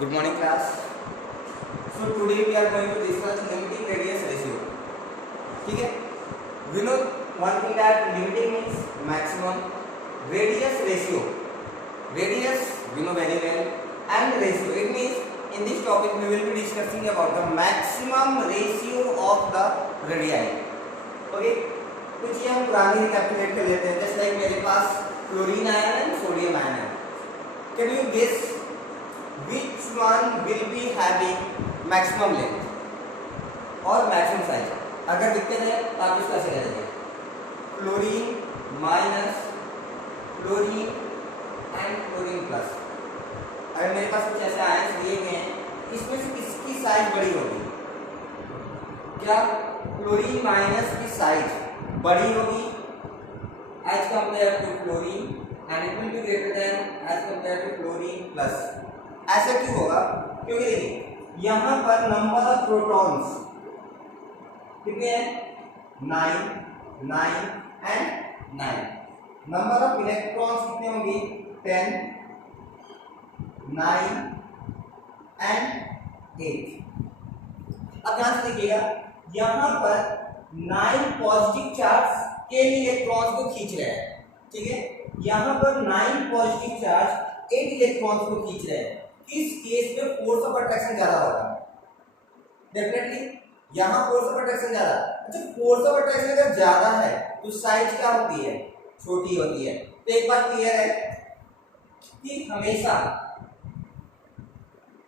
Good morning, class. So today we are going to discuss limiting radius ratio. ठीक है? We know one thing that limiting means maximum. Radius ratio. Radius we know very well. And ratio. It means in this topic we will be discussing about the maximum ratio of the radii. Okay? कुछ ये हम पुरानी calculate कर लेते हैं. Just like मेरे पास chlorine ion and sodium ion है. Can you guess which one will be having maximum length और maximum size? अगर दिक्कत है तो आप इसको ऐसे कह दीजिए chlorine minus chlorine and chlorine plus. अगर मेरे पास कुछ ऐसे आयंस दिए गए हैं, इसमें से किसकी साइज बड़ी होगी? क्या क्लोरीन माइनस की साइज बड़ी होगी as compare to chlorine and it will be greater than as compare to chlorine plus? ऐसा क्यों होगा? क्योंकि देखिए यहां पर नंबर ऑफ प्रोटॉन्स कितने हैं? 9 9 एंड 9. नंबर ऑफ इलेक्ट्रॉन्स कितने होंगे? 10 9 एंड 8. अब ध्यान से देखिएगा यहां पर 9 पॉजिटिव चार्ज के इलेक्ट्रॉन्स को खींच रहे हैं. ठीक है, यहां पर 9 पॉजिटिव चार्ज 8 इलेक्ट्रॉन्स को खींच रहे हैं. किस केस में फोर्स ऑफ अट्रैक्शन ज्यादा होगा? डेफिनेटली यहां फोर्स ऑफ अट्रैक्शन ज्यादा. अच्छा, फोर्स ऑफ अट्रैक्शन अगर ज्यादा है तो साइज क्या होती है? छोटी होती है. तो एक बात क्लियर है कि हमेशा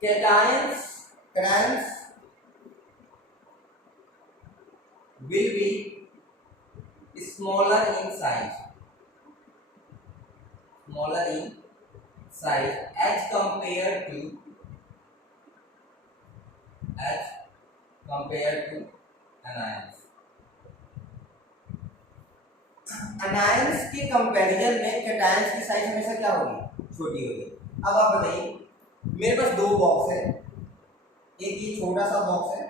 cations will be smaller in size as compared to anions. Anions के कंपैरिजन में कैटायंस की साइज हमेशा क्या होगी? छोटी होगी. अब आप बताइए मेरे पास दो बॉक्स है, एक ये छोटा सा बॉक्स है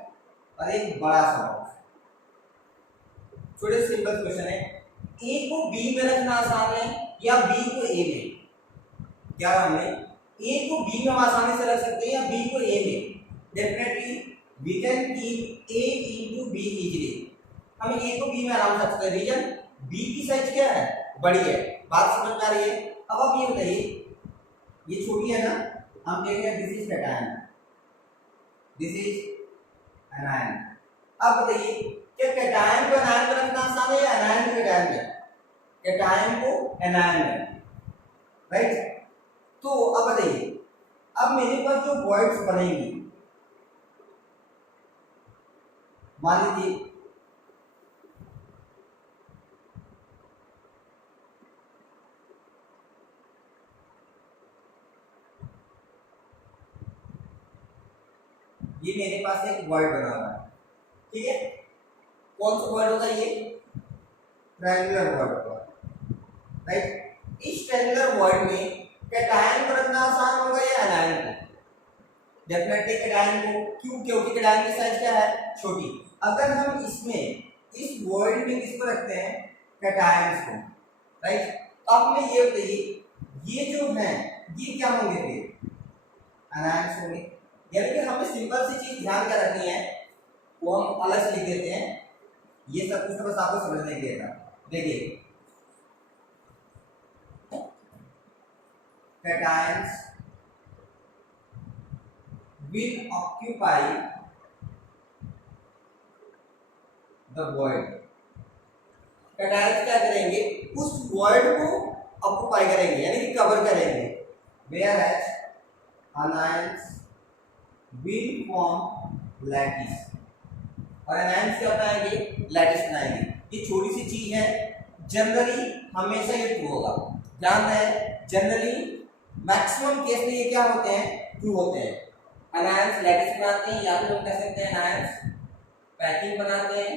और एक बड़ा सा बॉक्स है. थोड़े सिंपल क्वेश्चन है, ए को बी में रखना आसान है या बी को ए में? क्या हमने ए को बी में आसानी से रख सकते हैं या बी को ए में? Definitely we can keep A into B easily. हम ए को बी में आराम से रख सकते हैं. रीजन बी की साइज क्या है? बड़ी है. बात समझ में आ रही है? अब आप ये बताइए, ये छोटी है ना, हम कहेंगे this is cation, this is anion. अब बताइए क्या कैटायन को एनायन में रखना आसान है या एनायन को कैटायन में? कैटायन को एनायन में, राइट? तो अब बताइए, अब मेरे पास जो वॉइड्स बनेंगी, मान लीजिए ये मेरे पास एक वॉइड बना हुआ है. ठीक है, कौन सा वॉइड होगा? ये ट्रायंगुलर वॉइड होगा, राइट? इस ट्रायंगुलर वॉइड में कैटायन को रखना आसान होगा या एनायन को? डेफिनेटली कैटायन को. क्यों? क्योंकि कैटायन की साइज क्या है? छोटी. अगर हम इसमें इस वॉइड में किसको रखते हैं? कैटायंस को, राइट? अब मैं ये बताइए ये जो है ये क्या होंगे? फिर एनायंस होंगे. यानी कि हमें सिंपल सी चीज ध्यान क्या रखनी है, वो हम अलग से लिख देते हैं. ये सब कुछ तो बस आपको समझने के लिए था. देखिए cations will occupy the void. cations क्या करेंगे? उस void को ऑक्यूपाई करेंगे, यानी कि कवर करेंगे. whereas anions will form lattice. और anions क्या बनाएंगे? लैटिस बनाएंगे. ये छोटी सी चीज है, जनरली हमेशा ये ट्रू होगा. ध्यान दें, जनरली मैक्सिमम केस में ये क्या होते हैं? ट्रू होते हैं. अनायंस लैटिस बनाते हैं या फिर हम कह सकते हैं अनायंस पैकिंग बनाते हैं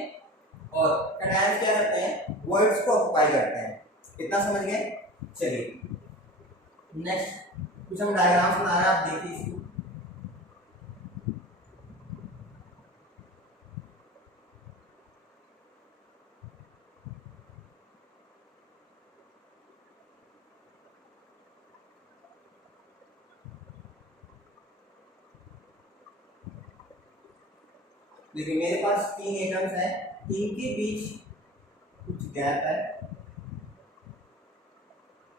और कैटायंस क्या करते हैं? वॉइड्स को ऑक्यूपाई करते हैं. इतना समझ गए? चलिए नेक्स्ट कुछ हम डायग्राम्स बना रहे हैं, आप देखिए इसको. देखिए मेरे पास 3 एटम्स हैं, इनके बीच कुछ गैप है,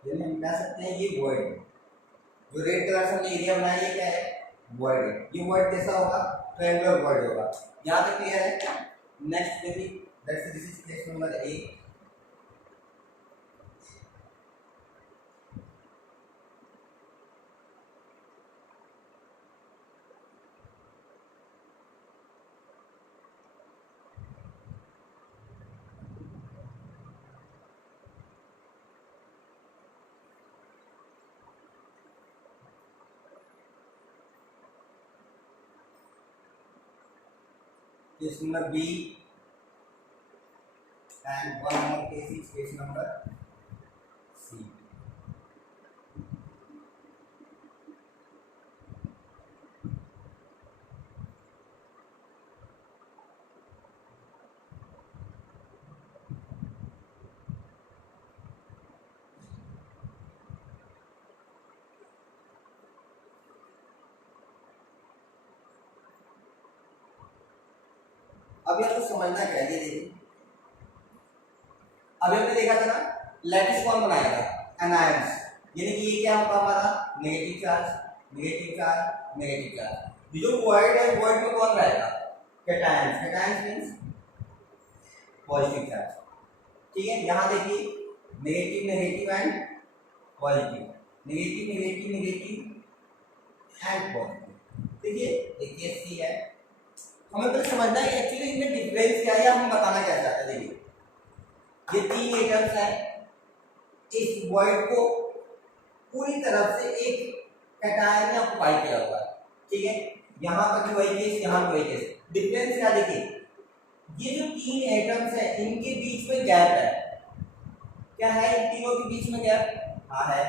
यानी हम कह सकते हैं ये वॉइड है। जो रेड कलर से हमने एरिया बनाया ये क्या है, वॉइड है। ये वॉइड कैसा होगा, ट्रायंगुलर वॉइड होगा। यहाँ तक क्लियर है। नेक्स्ट देखिए that's this is case number 8। Case number B and one more case is case number C. अब आपको समझना क्या है, ये देखिए अभी हमने देखा था ना लैटिस कौन बनाया था, एनायंस, यानी कि ये क्या होगा हमारा negative charge negative charge negative charge. ये जो वॉइड है वॉइड में कौन रहेगा, cations, cations means positive charge. ठीक है, यहाँ देखिए negative negative and positive, negative negative negative and positive. देखिए एक केस सी है, हमें पहले समझना है एक्चुअली इनमें डिफरेंस क्या है या हम बताना क्या चाहते हैं। देखिए ये 3 एटम्स हैं, इस वॉइड को पूरी तरफ से एक कैटायन ने ऑक्युपाई किया हुआ है। ठीक है, यहाँ पर भी वही केस, यहाँ पर वही केस। डिफरेंस क्या देखिए, ये जो 3 एटम्स हैं इनके बीच में गैप है, क्या है इन तीनों के बीच में गैप, हाँ है।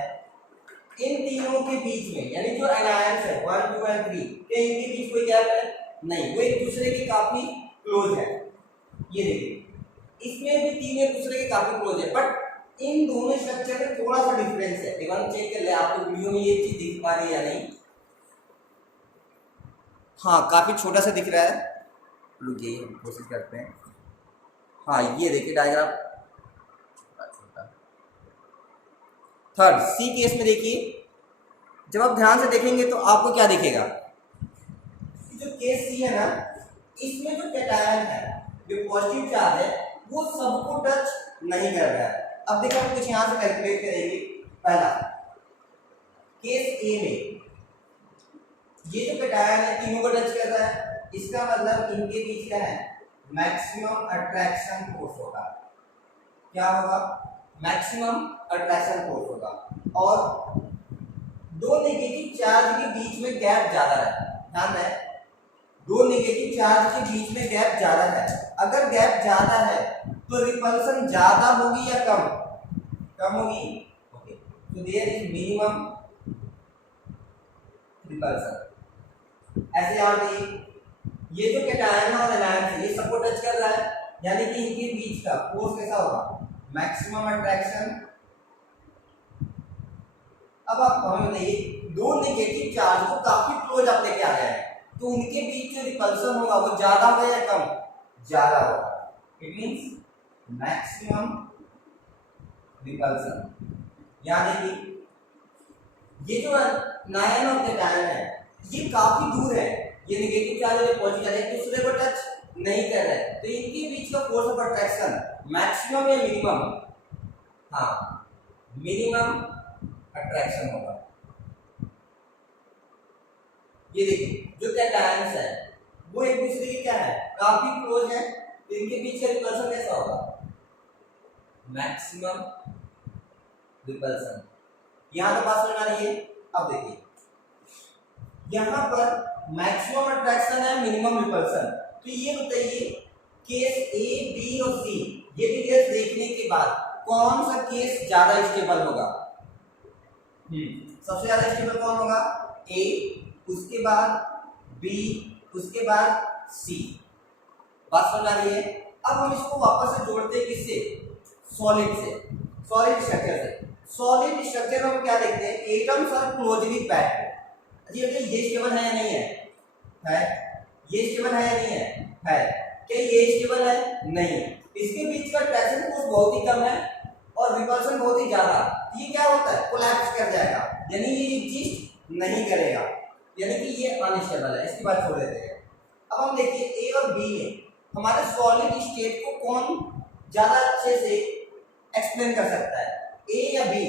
इन तीनों के बीच में यानी जो एनायंस है 1 2 और 3, क्या इनके बीच कोई गैप है, नहीं, वो एक दूसरे के काफी क्लोज है। ये देखिए इसमें भी 3 एक दूसरे के काफी क्लोज है, बट इन दोनों स्ट्रक्चर में थोड़ा सा डिफरेंस है। एक बार चेक कर ले आपको वीडियो में ये चीज दिख पा रही है या नहीं। हाँ काफी छोटा सा दिख रहा है, रुकिए हम कोशिश करते हैं। हाँ ये देखिए डायग्राम छोटा। थर्ड सी केस में देखिए, जब आप ध्यान से देखेंगे तो आपको क्या दिखेगा, जो केस सी है ना इसमें जो कैटायन है जो पॉजिटिव चार्ज है वो सबको टच नहीं कर रहा है। अब देखो हम कुछ यहां से कैलकुलेट करेंगे। पहला केस ए में ये जो कैटायन है तीनों को टच कर रहा है, इसका मतलब इनके बीच क्या है, मैक्सिमम अट्रैक्शन फोर्स होगा। क्या होगा, मैक्सिमम अट्रैक्शन फोर्स होगा। और दो नेगेटिव चार्ज के बीच में गैप ज्यादा है, ध्यान रहे, दो नेगेटिव चार्ज के बीच में गैप ज्यादा है। अगर गैप ज्यादा है तो रिपल्सन ज्यादा होगी या कम, कम होगी। ओके, तो देयर इज मिनिमम रिपल्सन। ऐसे याद रखिए ये जो कैटायन और एनायन है ये सबको टच कर रहा है, यानी कि इनके बीच का फोर्स कैसा होगा, मैक्सिमम अट्रैक्शन। अब आप हमें बताइए दो नेगेटिव चार्ज को काफी क्लोज आप लेके आ गए हैं तो उनके बीच जो रिपल्सन होगा वो ज्यादा होगा या कम, ज्यादा होगा। It means maximum repulsion. यहां देखिए ये जो नायन और कैटायन है ये काफी दूर है, ये नेगेटिव चार्ज और पॉजिटिव चार्ज एक दूसरे को टच नहीं कर रहे, तो इनके बीच का फोर्स ऑफ अट्रैक्शन मैक्सिमम या मिनिमम, हाँ मिनिमम अट्रैक्शन होगा। ये देखिए जो कैटायंस है वो एक दूसरे के क्या है, काफी क्लोज है, तो इनके बीच का रिपल्सन कैसा होगा, मैक्सिमम रिपल्सन। यहां तो बात समझ आ रही है। अब देखिए यहां पर मैक्सिमम अट्रैक्शन है, मिनिमम रिपल्सन, तो ये बताइए केस ए बी और सी ये डिटेल्स देखने के बाद कौन सा केस ज्यादा स्टेबल होगा, सबसे ज्यादा स्टेबल कौन होगा, ए, उसके बाद बी, उसके बाद सी। बात समझ आ रही है। अब हम इसको वापस से जोड़ते हैं किससे, सॉलिड से, सॉलिड स्ट्रक्चर से। सॉलिड स्ट्रक्चर में हम क्या देखते हैं, एटम्स आर क्लोजली पैक्ड। ये स्टेबल है या नहीं है, है ये स्टेबल है या नहीं है, है। क्या ये स्टेबल है? नहीं। इसके बीच का ट्रैक्शन फोर्स बहुत ही कम है और रिपल्शन बहुत ही ज्यादा। ये क्या होता है? कोलैप्स कर जाएगा, यानी ये एग्जिस्ट नहीं करेगा, यानी कि ये अनस्टेबल है। इसकी बात छोड़ देते हैं। अब हम देखिए ए और बी में हमारे सॉलिड स्टेट को कौन ज्यादा अच्छे से एक्सप्लेन कर सकता है, ए या बी?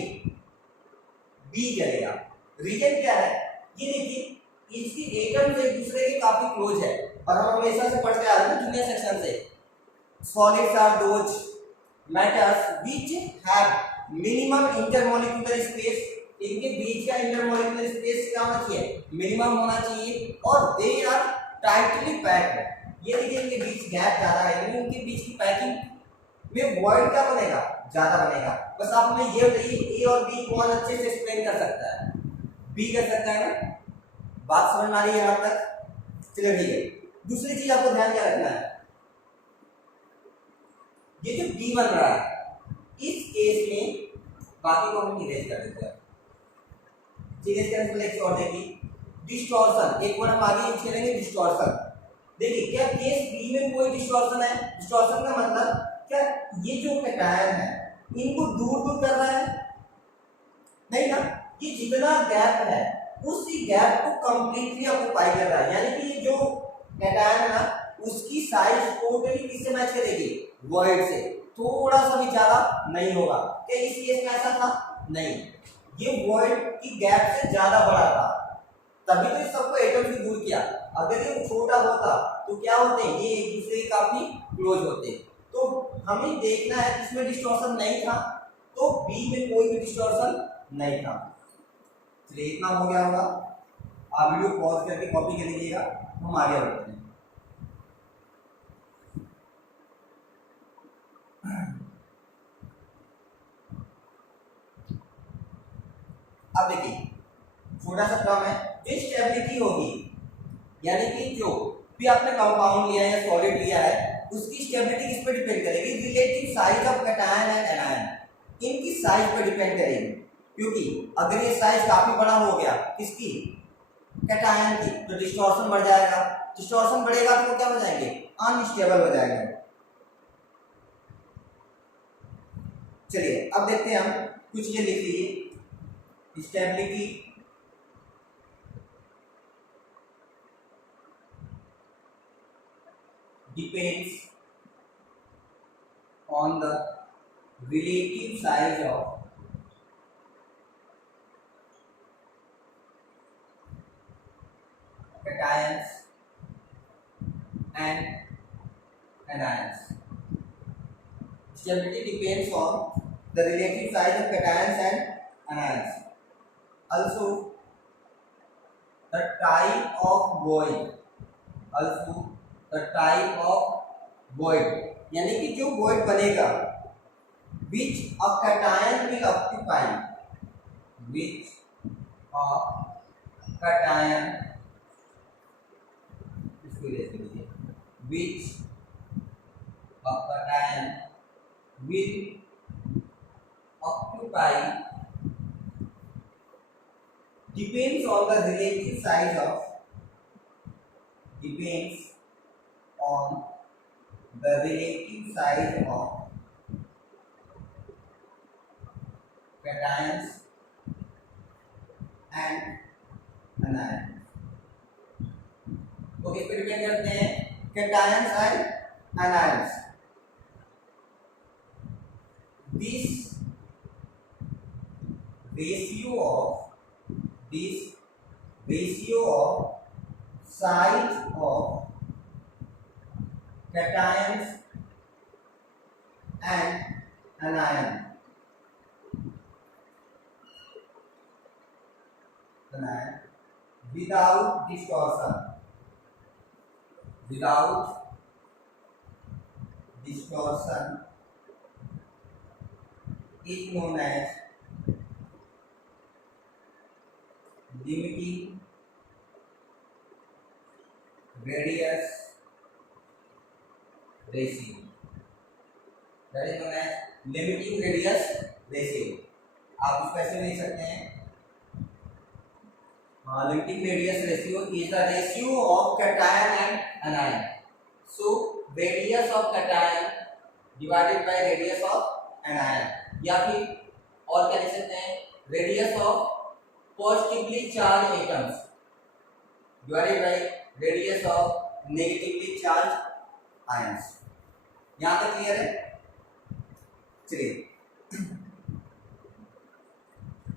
बी करेगा। रीजन क्या है? ये देखिए इसकी एटम्स एक दूसरे के काफी क्लोज है और हम हमेशा से पढ़ते आ रहे हैं जूनियर सेक्शन से, solids are those matters which have minimum intermolecular space. इनके बीच का इंटरमॉलिक्यूलर स्पेस क्या होना चाहिए? मिनिमम होना चाहिए और दे आर टाइटली पैक्ड। ये देखिए इनके बीच गैप ज्यादा है, यानी इनके बीच की पैकिंग में वॉइड क्या बनेगा? ज्यादा बनेगा। बस आप हमें ये बताइए ए और बी कौन अच्छे से एक्सप्लेन कर सकता है? बी कर सकता है ना? बात समझ में आ रही है यहां तक? चलिए ठीक है। दूसरी चीज आपको ध्यान क्या रखना है, ये जो बी बन रहा है इस केस में बाकी को हम इरेज कर देते हैं। इरेज करने के लिए एक और देखिए डिस्टॉर्शन, एक बार हम आगे खेलेंगे डिस्टॉर्शन। देखिए क्या केस बी में कोई डिस्टॉर्शन है? डिस्टॉर्शन का मतलब क्या ये जो कैटायन है इनको दूर दूर कर रहा है? नहीं ना, ये जितना गैप है उसी गैप को कंप्लीटली ऑक्यूपाई कर रहा है, यानी कि जो कैटायन है ना उसकी साइज टोटली किससे मैच करेगी? वॉइड से। थोड़ा सा भी ज्यादा नहीं होगा। क्या इस केस में ऐसा था? नहीं, ये वॉइड की गैप से ज्यादा बड़ा था, तभी तो इस सबको एटम से दूर किया। अगर ये छोटा होता तो क्या होते हैं? ये एक दूसरे के काफी क्लोज होते। तो हमें देखना है इसमें डिस्टॉर्शन नहीं था, तो बी में कोई भी डिस्टॉर्शन नहीं था। चलिए इतना हो गया होगा। आप वीडियो पॉज करके कॉपी कर लीजिएगा, हम आगे बढ़ते हैं। अब देखिए छोटा सा टर्म है, जो स्टेबिलिटी होगी, यानी कि जो भी आपने कंपाउंड लिया है या सॉलिड लिया है उसकी स्टेबिलिटी किस पे डिपेंड करेगी? Relative size of cation and anion, इनकी साइज पे डिपेंड करेगी। क्योंकि अगर ये साइज काफी बड़ा हो गया किसकी? कैटायन की, तो डिस्टॉर्शन बढ़ जाएगा। डिस्टॉर्शन बढ़ेगा तो क्या हो जाएंगे? अनस्टेबल हो जाएंगे। चलिए अब देखते हैं हम कुछ ये लिख लीजिए। Stability depends on the relative size of cations and anions. Stability depends on the relative size of cations and anions. Also, the type of void. The type of void, यानी कि जो void बनेगा, which a cation will occupy, which a cation, इसको erase कर दीजिए, which a cation will occupy depends on the relative size of, depends on the relative size of cations and anions. तो किस पे डिपेंड करते हैं? cations and anions. This ratio of size of cations and anion without distortion is known as limiting radius ratio. That is known as limiting radius ratio. आप इसको ऐसे लिख सकते हैं, limiting radius ratio is the ratio of cation and anion. So radius of cation divided by radius of anion, या फिर और क्या लिख सकते हैं, radius of positively charge atoms divided by radius of negatively charge ions. यहां तक clear है? चलिए,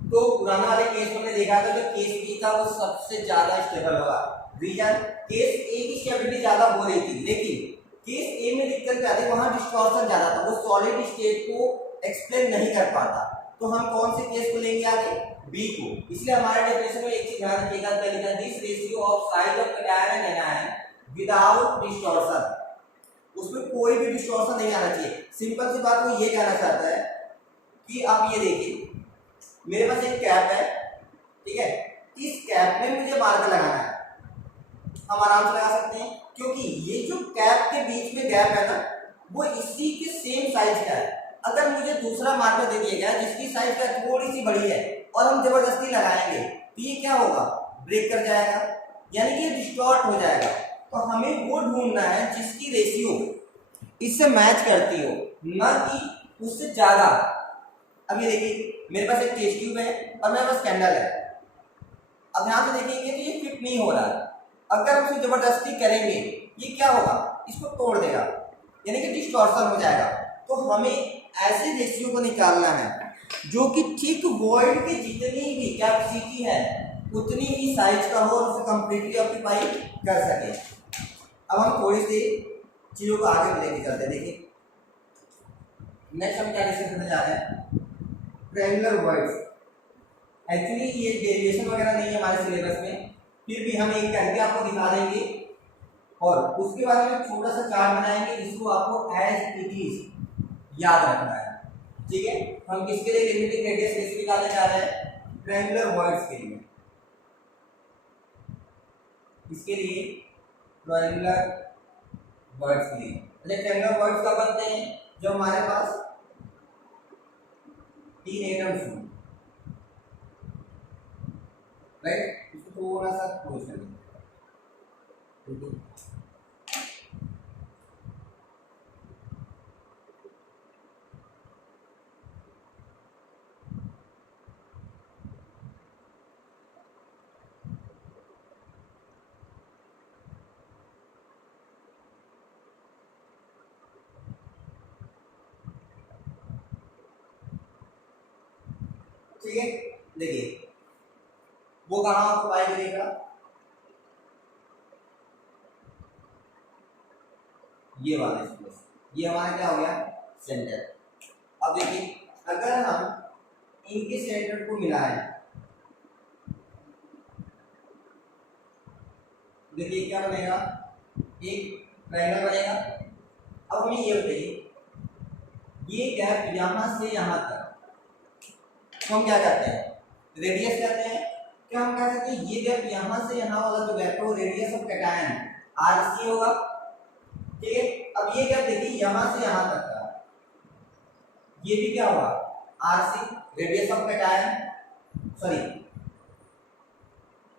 तो पुराने वाले केस में हमने देखा था जो केस बी था वो सबसे ज्यादा स्टेबल होगा। रीजन, केस ए की स्टेबिलिटी ज्यादा हो रही थी, लेकिन केस ए में दिक्कत क्या थी, वहां डिस्टॉर्शन ज्यादा था, वो सॉलिड स्टेट को एक्सप्लेन नहीं कर पाता। तो हम कौन से केस को लेंगे आगे, बी को। इसलिए हमारे डेफिनेशन में एक चीज ध्यान रखिएगा, पहले this ratio of size of cation and anion without distortion, उसमें कोई भी डिस्टॉर्शन नहीं आना चाहिए। सिंपल सी बात वो ये कहना चाहता है कि आप ये देखिए, मेरे पास एक कैप है, ठीक है, इस कैप में मुझे मार्कर लगाना है, हम आराम से लगा सकते हैं, क्योंकि ये जो कैप के बीच में गैप है ना, वो इसी के सेम साइज का है। अगर मुझे दूसरा मार्कर दे दिया गया जिसकी साइज का थोड़ी सी बड़ी है और हम जबरदस्ती लगाएंगे तो ये क्या होगा, ब्रेक कर जाएगा, यानी कि डिस्टॉर्ट हो जाएगा। तो हमें वो ढूंढना है जिसकी रेशियो इससे मैच करती हो, ना कि उससे ज्यादा। अब ये देखिए, मेरे पास एक टेस्ट ट्यूब है और मेरे पास कैंडल है। अब ध्यान से देखेंगे तो ये फिट नहीं हो रहा है। अगर हम इसे जबरदस्ती करेंगे ये क्या होगा, इसको तोड़ देगा, यानी कि डिस्टॉर्शन हो जाएगा। तो हमें ऐसे रेशियो को निकालना है जो कि ठीक वॉइड की जितनी भी कैपेसिटी है उतनी ही साइज का हो और उसे कंप्लीटली ऑक्यूपाई कर सके। अब हम थोड़ी सी चीजों को आगे लेके चलते हैं। देखिए, नेक्स्ट हम क्या डिस्कस करने जा रहे हैं, ट्रायंगुलर वर्ड्स। एक्चुअली ये डेरिवेशन वगैरह नहीं है हमारे सिलेबस में, फिर भी हम एक करके आपको दिखा देंगे और उसके बाद में छोटा सा चार्ट बनाएंगे जिसको आपको एज इट इज याद रखना है। ठीक है, हम किसके लिए लिमिटिंग रेडियस रेशियो निकालने जा रहे हैं, ट्रायंगुलर वर्ड्स के लिए। इसके लिए ट्रायंगुलर वर्ड्स के लिए, ट्रायंगुलर वर्ड्स कब बनते हैं, जब हमारे पास 3 एटम्स हों, राइट। इसको थोड़ा सा क्लोज कर दें, ठीक है। देखिए वो कहां आपको पाई करेगा, ये वाला स्पेस, ये हमारा क्या हो गया, सेंटर। अब देखिए, अगर हम इनके सेंटर को मिलाएं, देखिए क्या बनेगा, एक ट्रायंगल बनेगा। अब हमें ये बताइए, ये गैप यहां से यहां तक तो हम क्या कहते हैं, रेडियस कहते हैं। क्या हम कह सकते हैं, ये गैप यहां से यहां वाला जो गैप है वो रेडियस ऑफ कैटायन आरसी होगा। ठीक है, अब ये गैप देखिए यहां से यहां तक का, ये भी क्या होगा, r c, radius of cation, sorry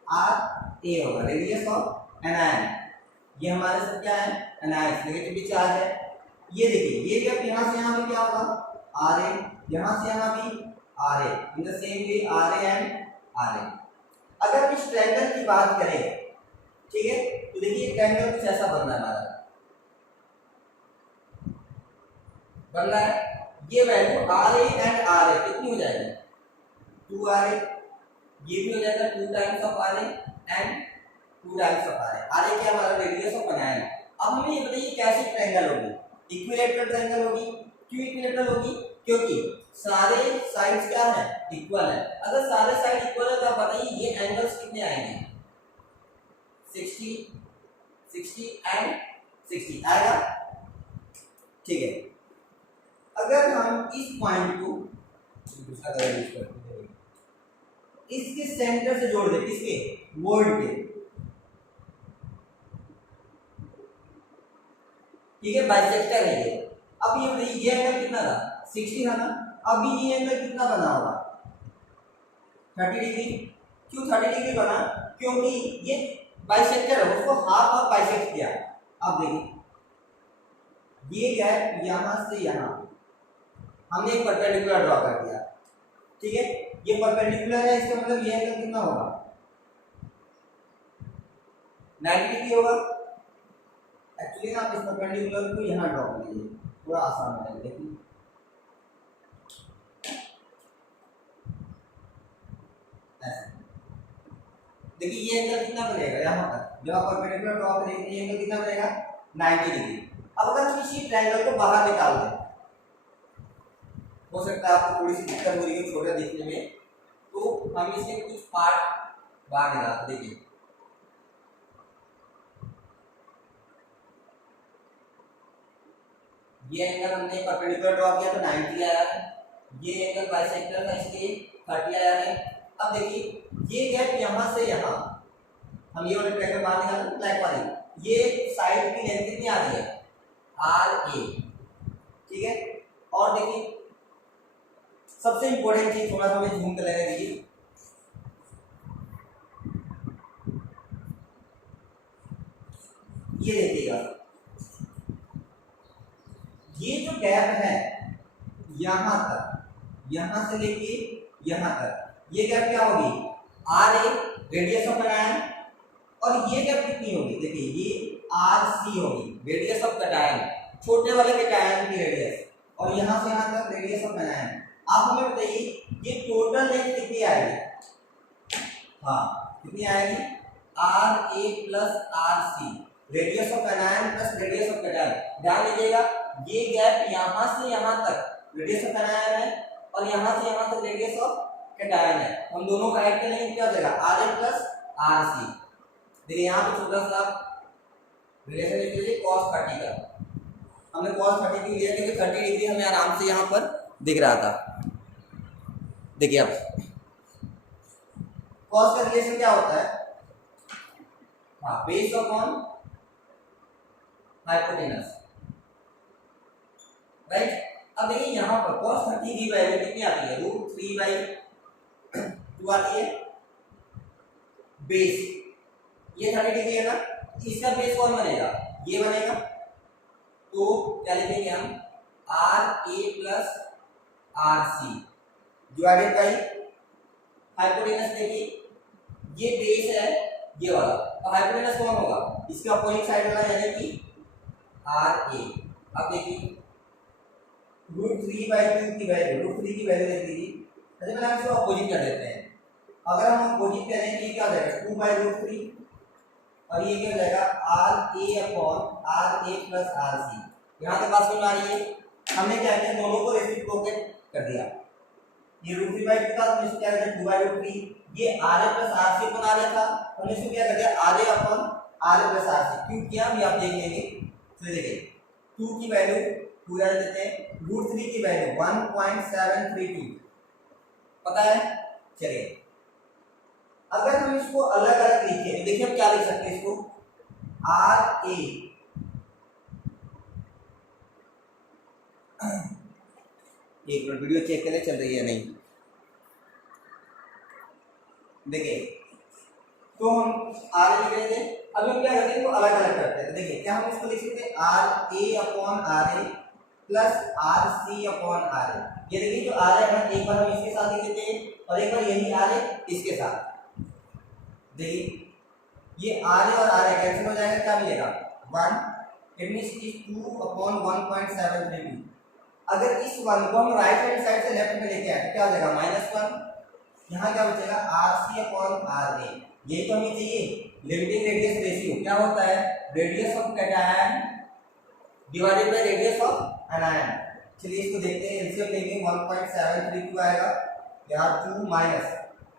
r a होगा, रेडियस ऑफ एनायन। ये हमारे साथ क्या है, एनायन, नेगेटिव चार्ज है। ये देखिए, ये गैप यहां से यहां भी क्या होगा, आर ए, यहां से यहां भी r a, in the same way r a and r a. अगर हम इस ट्रायंगल की बात करें, ठीक है, तो देखिए ट्रायंगल कुछ ऐसा बन रहा है हमारा, बन रहा है। ये value r a and r a कितनी हो जाएगी, 2 आर ए, ये भी हो जाएगा 2 times of r a and 2 times of r a. R a क्या हमारा रेडियस ऑफ एनायन। अब हमें ये बताइए कैसी ट्रायंगल होगी, इक्विलैटरल ट्रायंगल होगी। क्यों इक्विलैटरल होगी, क्योंकि सारे साइड्स क्या है, इक्वल है। अगर सारे साइड इक्वल है तो आप बताइए ये एंगल्स कितने आएंगे, 60, 60 एंड 60 आएगा। ठीक है, अगर हम इस पॉइंट को दूसरा कलर यूज करते हैं, इसके सेंटर से जोड़ दें, किसके, वर्ड के, ठीक है, बाइसेक्टर है ये। अब ये एंगल कितना था, 60 था ना। अभी ये एंगल कितना बना होगा, 30 डिग्री। क्यों 30 डिग्री बना, क्योंकि ये बाइसेक्टर है, उसको हाफ हाफ बाइसेक्ट किया। अब देखिए ये गैप यहाँ से यहाँ हमने एक परपेंडिकुलर ड्रॉ कर दिया, ठीक है। ये परपेंडिकुलर है, इसका मतलब ये एंगल कितना होगा 90 डिग्री होगा। एक्चुअली ना आप इस परपेंडिकुलर को यहाँ ड्रॉ कर लीजिए, थोड़ा आसान है। देखिए ऐसे, देखिए ये एंगल कितना बनेगा यहाँ पर, जब आप परपेंडिकुलर ड्रॉ करेंगे ये एंगल कितना बनेगा 90 डिग्री। अब अगर हम इसी ट्रायंगल को बाहर निकाल दें, हो सकता है आपको थोड़ी सी दिक्कत हो रही है छोटा देखने में, तो हम इसके कुछ पार्ट बाहर निकाल देखिए। ये एंगल हमने परपेंडिकुलर ड्रॉ किया तो 90 आया है, ये एंगल बाइसेक्टर था इसलिए 30 आया है। अब देखिए ये गैप यहाँ से यहाँ हम ये वाले ट्रायंगल बाहर निकालें, ब्लैक वाली, ये साइड की लेंथ कितनी आ रही है RA, ठीक है। और देखिए सबसे इंपॉर्टेंट चीज, थोड़ा सा हमें झूम कर लेने दीजिए, ये देखिएगा ये जो गैप है यहां तक, यहां से लेके यहां तक, ये गैप क्या होगी RA रेडियस ऑफ कटायन, और ये गैप कितनी होगी देखिए ये RC होगी रेडियस ऑफ कटायन, छोटे वाले कटायन की रेडियस, और यहां से यहां तक रेडियस ऑफ कटायन। आप हमें बताइए ये टोटल लेंथ कितनी आएगी, हाँ कितनी आएगी RA plus RC, radius of anion plus radius of cation. ध्यान दीजिएगा ये गैप यहां से यहां तक रेडियस ऑफ एनायन है और यहां से यहां तक रेडियस ऑफ कैटायन है, हम दोनों का ऐड करेंगे क्या हो जाएगा RA प्लस RC। देखिए यहाँ पे छोटा सा रिलेशन लिख लीजिए cos 30 का, हमने cos 30 की लिया क्योंकि 30 डिग्री हमें आराम से यहाँ पर दिख रहा था। देखिए अब cos का रिलेशन क्या होता है, हाँ बेस अपॉन हाइपोटेनस, राइट। अब देखिए यहाँ पर cos 30 की वैल्यू कितनी आती है √3/2 आती है, बेस ये 30 डिग्री है ना, इसका बेस कौन बनेगा ये बनेगा, तो क्या लिखेंगे हम RA plus RC divided by hypotenuse. देखिए ये बेस है ये वाला, तो हाइपोटेनस कौन होगा इसके अपोजिट साइड वाला यानी कि RA। अब देखिए √3/2 की वैल्यू, √3 की वैल्यू देख लीजिए, अच्छा पहले हम इसको अपोजिट कर देते हैं। अगर हम अपोजिट करें तो ये क्या हो जाएगा 2/√3 और ये क्या हो जाएगा RA upon RA plus RC। यहाँ तक बात समझ आ रही है, हमने क्या किया दोनों को रेसिप्रोकेट कर दिया, ये √3/2 था हमने इसको क्या कर दिया 2/√3, ये RA plus RC upon RA था हमने इसको क्या कर दिया RA upon RA plus RC। क्यों किया हम आप देख लेंगे, तो देखिए 2 की वैल्यू पूरा देते हैं, √3 की वैल्यू 1.732 पता है। चलिए अगर हम इसको अलग अलग लिखें तो देखिए हम क्या लिख सकते हैं इसको RA एक मिनट वीडियो चेक करें चल रही है नहीं, देखिए तो हम RA लिख रहे थे, अब हम क्या करते हैं अलग अलग करते हैं। देखिए क्या हम इसको लिख सकते हैं RA upon RA plus RC upon RA। ये देखिए जो RA है एक बार हम इसके साथ लिख देते हैं और एक बार यही RA इसके साथ, देखिए ये RA और RA कैंसिल हो जाएगा, क्या मिलेगा 1, इट मींस इज 2 अपॉन 1.732। अगर इस 1 को हम राइट हैंड साइड से लेफ्ट में लेके आए तो क्या हो जाएगा -1, यहाँ क्या बचेगा RC अपॉन RA। यही तो हमें चाहिए, लिमिटिंग रेडियस रेशियो क्या होता है radius of cation divided by radius of anion. चलिए इसको देखते हैं, एलसीएम लेंगे 1.732 आएगा, यहाँ 2 माइनस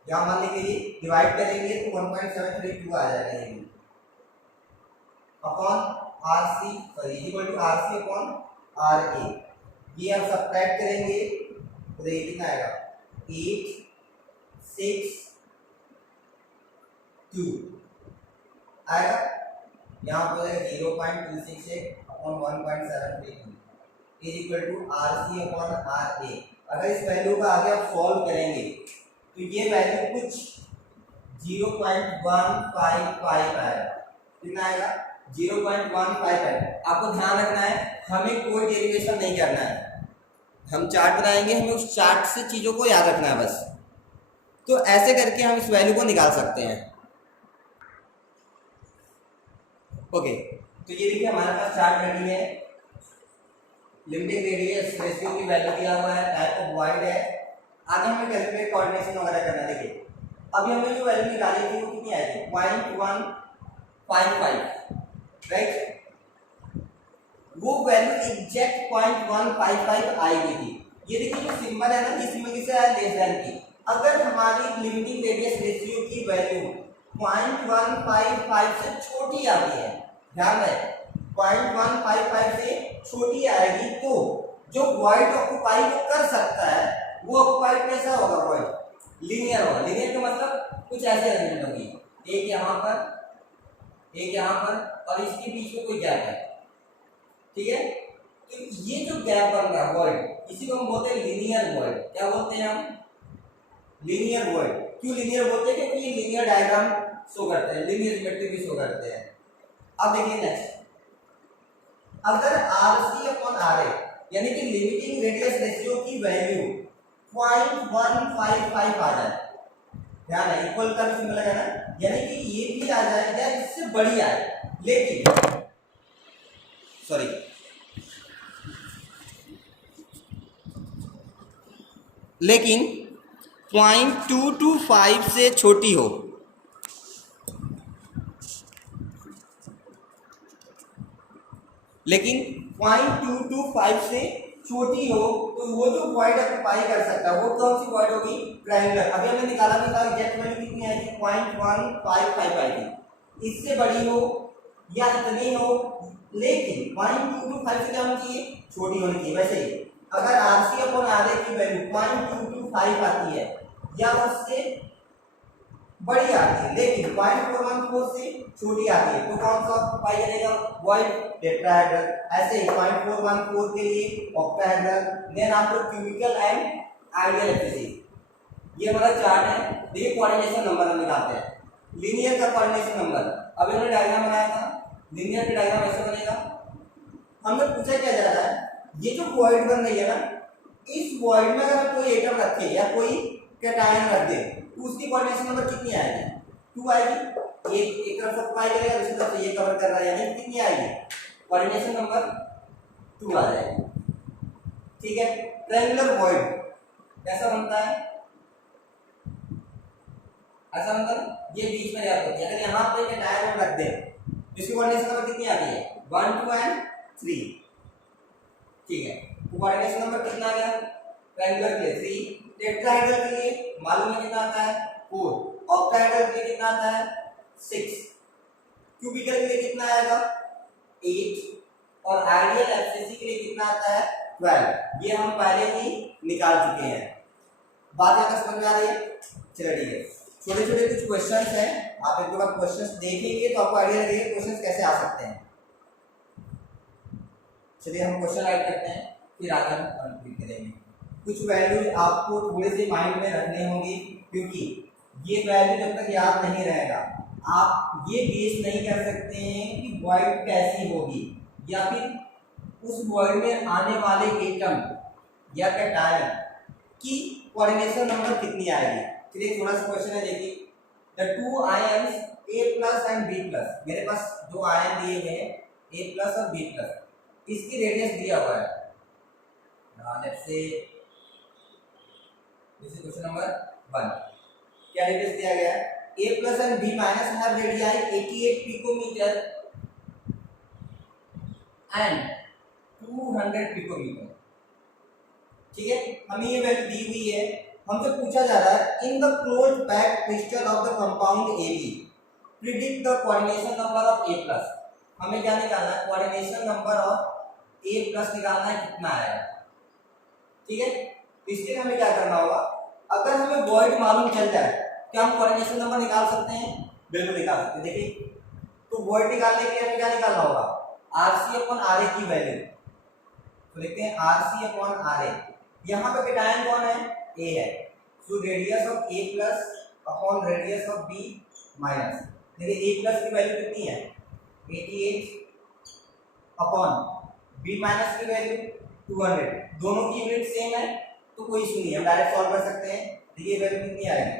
यहाँ मान लीजिए डिवाइड करेंगे तो 1.732 आ जाएगा, ये upon RC sorry equal to RC upon RA। ये हम सब्ट्रैक्ट करेंगे तो देखिए कितना आएगा 8 6 2 आएगा, यहाँ पर 0.268 upon 1.732 is equal to RC upon RA। अगर इस वैल्यू का आगे आप सॉल्व करेंगे तो ये वैल्यू कुछ 0.155 आएगा, कितना आएगा 0.155। आपको ध्यान रखना है हमें कोई डेरिवेशन नहीं करना है, हम चार्ट बनाएंगे, हमें उस चार्ट से चीज़ों को याद रखना है बस। तो ऐसे करके हम इस वैल्यू को निकाल सकते हैं। ओके, तो ये देखिए हमारे पास चार्ट रेडी है, लिमिटिंग रेडियस रेशियो की वैल्यू दिया हुआ है, टाइप ऑफ वॉइड है, आगे हमें कैलकुलेट कोऑर्डिनेशन वगैरह करना है। देखिए अभी हमने जो वैल्यू निकाली थी वो कितनी आई थी, 0.155, राइट। वो वैल्यू एग्जैक्ट 0.155 आई हुई थी। ये देखिए जो सिंबल है ना, ये सिंबल किससे आया, लेस देन की। अगर हमारी लिमिटिंग रेडियस रेशियो की वैल्यू 0.155 से छोटी आती है, ध्यान रहे 0.155 से छोटी आएगी, तो जो वॉइड ऑक्यूपाई वो कर सकता है वो ऑक्यूपाई कैसा होगा, वॉइड लीनियर होगा। लीनियर का मतलब कुछ ऐसे अरेंजमेंट होगी, एक यहाँ पर एक यहाँ पर और इसके बीच में कोई गैप है, ठीक है। तो ये जो गैप बन रहा है वॉइड, इसी को हम बोलते हैं लीनियर वॉइड। क्या बोलते हैं हम, लीनियर वॉइड। क्यों लीनियर बोलते हैं, क्योंकि ये लीनियर डायग्राम शो करते हैं, लीनियर ज्योमेट्री भी शो करते हैं। अब देखिए नेक्स्ट, अगर RC अपॉन RA यानी कि लिमिटिंग रेडियस रेशियो की वैल्यू 0.155 आ जाए, ध्यान है इक्वल का भी सिंबल है ना, यानी कि ये भी आ जाए या इससे बड़ी आए, लेकिन सॉरी लेकिन 0.225 से छोटी हो, लेकिन 0.225 से छोटी हो, तो वो जो वॉइड ऑक्यूपाई कर सकता है वो कौन सी वॉइड होगी, ट्रायंगुलर। अभी हमने निकाला भी था एग्जैक्ट वैल्यू कितनी आई थी, 0.155 आई थी। इससे बड़ी हो या इतनी हो, लेकिन 0.225 से क्या होनी चाहिए, छोटी होनी चाहिए। वैसे ही अगर RC अपॉन RA की वैल्यू 0.225 आती है या उससे बड़ी आती है, लेकिन 0.414 से छोटी आती है, तो कौन सा ऑक्यूपाई करेगा, वॉइड टेट्राहेड्रल। ऐसे ही 0.414 के लिए ऑक्टाहेड्रल। देन आपको क्यूबिकल एंड आइडियल एफिशिएंसी, ये हमारा चार्ट है। देखिए कोऑर्डिनेशन नंबर हम निकालते हैं, लीनियर का कोऑर्डिनेशन नंबर। अब इन्होंने डायग्राम बनाया था, लीनियर का डायग्राम ऐसे बनेगा। हमने पूछा क्या जा रहा है, ये जो वॉइड बन रही है ना, इस वॉइड में अगर कोई एटम रखे या कोई कैटायन रख दे, तो उसकी कोऑर्डिनेशन नंबर कितनी आएगी, 2 आएगी। एक तरफ ऑक्यूपाई करेगा, दूसरी तरफ ये कवर कर रहा है, यानी कितनी आएगी, कोऑर्डिनेशन नंबर 2 आ जाएगी, ठीक है। ट्रायंगुलर वॉइड कैसा बनता है, ऐसा मतलब ये बीच में गैप होती है। अगर यहाँ पे कैटायन रख दे, इसकी कोऑर्डिनेशन नंबर कितनी आती है, 1 2 एंड 3, ठीक है। तो कोऑर्डिनेशन नंबर कितना आ गया, ट्रायंगुलर के लिए 3, टेट्राहेड्रल के लिए मालूम है कितना आता है, 4, ऑक्टाहेड्रल के लिए कितना आता है, 6, क्यूबिकल के लिए कितना आएगा, 8, और आइडियल एफसीसी के लिए कितना आता है, 12। ये हम पहले ही निकाल चुके हैं। बात यहाँ समझ में आ रही है, चलिए ठीक है। छोटे छोटे कुछ क्वेश्चंस हैं, आप एक बार क्वेश्चंस देखेंगे तो आपको आइडिया लगेगा क्वेश्चंस कैसे आ सकते हैं। चलिए हम क्वेश्चन राइट करते हैं, फिर आगे हम कंप्लीट करेंगे। कुछ वैल्यूज आपको थोड़े से माइंड में रखने होंगे, क्योंकि ये वैल्यू जब तक याद नहीं रहेगा आप ये गेस नहीं कर सकते हैं कि वॉइड कैसी होगी, या फिर उस वॉइड में आने वाले एटम या कैटायन की कोऑर्डिनेशन नंबर कितनी आएगी। चलिए थोड़ा सा क्वेश्चन है, देखिए the 2 ions A+ and B+, मेरे पास 2 आयन दिए हैं A+ और B+, इसकी रेडियस दिया हुआ है। Let's say this is question number 1, क्या रेडियस दिया गया है, A+ and B- have radii 88 picometre and 200 picometre, ठीक है। हमें ये वैल्यू दी हुई है, हमसे पूछा जा रहा है in the closed packed crystal of the compound AB predict the coordination number of A+। हमें क्या निकालना है, कोऑर्डिनेशन नंबर ऑफ A+ निकालना है, कितना आएगा, ठीक है। इसके लिए हमें क्या करना होगा, अगर हमें वॉइड मालूम चल जाए क्या हम कोऑर्डिनेशन नंबर निकाल सकते हैं, बिल्कुल निकाल सकते हैं। देखिए तो वॉइड निकालने के लिए हमें क्या निकालना होगा, RC अपॉन RA की वैल्यू। तो लिखते हैं RC अपॉन RA, यहाँ पे कैटायन कौन है, A है, so radius of A+ upon radius of B-। देखिए A+ की वैल्यू कितनी है, 88 अपॉन b माइनस की वैल्यू 200, दोनों की यूनिट सेम है तो कोई इशू नहीं है, हम डायरेक्ट सॉल्व कर सकते हैं। ये वैल्यू कितनी आएगी,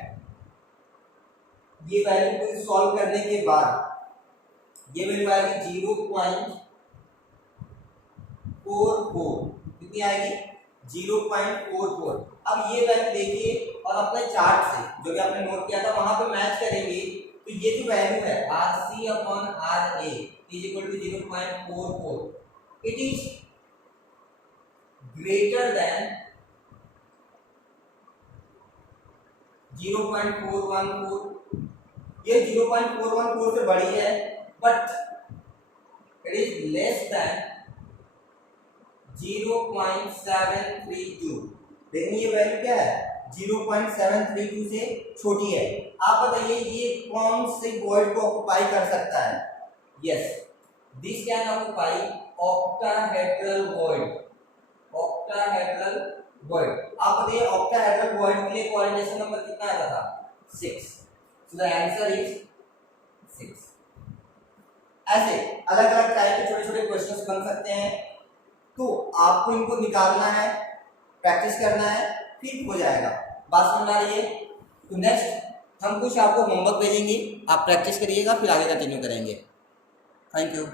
ये वैल्यू को सॉल्व करने के बाद ये वैल्यू आएगी 0.44, कितनी आएगी 0.44। अब ये वैल्यू देखिए और अपने चार्ट से जो भी आपने नोट किया था वहां पे मैच करेंगे तो ये जो वैल्यू है RC upon RA is equal to 0.44, it is greater than 0.414, ये 0.414 से बड़ी है but it is less than 0.732। देखिए ये वैल्यू क्या है 0.732 से छोटी है। आप बताइए ये कौन से वॉइड को ऑक्युपाई कर सकता है? Yes, this can occupy octahedral void, octahedral void. आप बताइए ऑक्टाहेड्रल वॉइड के लिए कोऑर्डिनेशन नंबर कितना आता था 6, सो द आंसर इज 6। ऐसे अलग अलग टाइप के छोटे छोटे क्वेश्चंस बन सकते हैं, तो आपको इनको निकालना है, प्रैक्टिस करना है, फिर हो जाएगा। बात समझ आ रही है? तो नेक्स्ट हम कुछ आपको होमवर्क भेजेंगे, आप प्रैक्टिस करिएगा, फिर आगे कंटिन्यू करेंगे। Thank you.